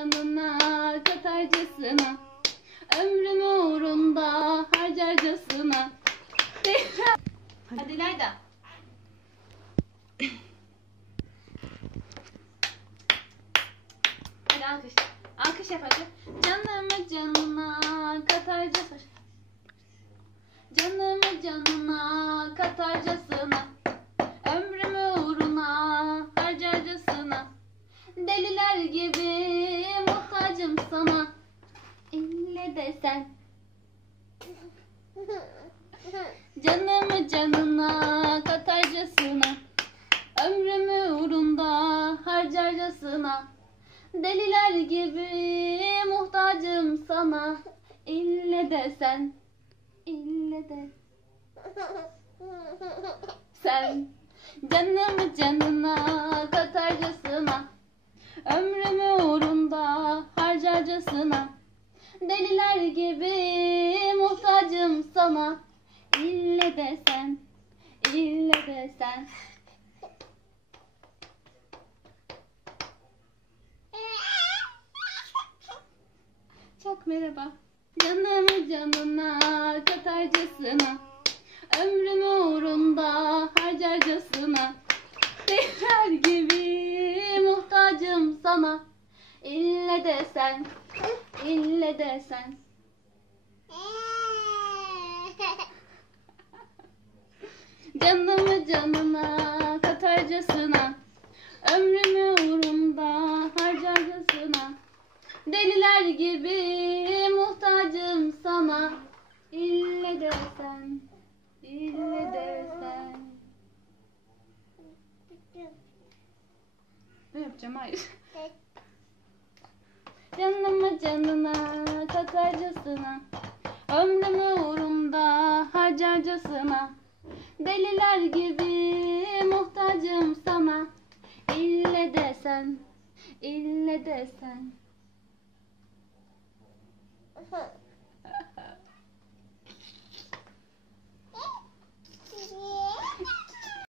canına katarcasına Ömrümü uğrunda harcarcasına. Hadi Layda Hadi alkış. Alkış yap hadi. Canımı canına katarcasına Canımı canına katarcasına Ömrümü uğruna harcarcasına Deliler gibi muhtacım sana İlle desen. Canımı canına katarcasına Ömrümü uğrunda harcarcasına. Deliler gibi muhtacım sana. İlle desen İlle de sen. Canımı canına katarcasına Deliler gibi muhtacım sana. İlle desen İlle desen Çok merhaba. Canımı canına katarcasına Ömrümü uğrunda harcarcasına. Deliler gibi muhtacım sana. İlle desen İlle desen Canımı canına katarcasına Ömrümü uğrunda harcarcasına. Deliler gibi muhtacım sana. İlle desen İlle desen Ne yapacağım? Hayır. Canımı canına katarcasına Ömrümü uğrunda harcarcasına Deliler gibi muhtacım sana. İlle desen İlle desen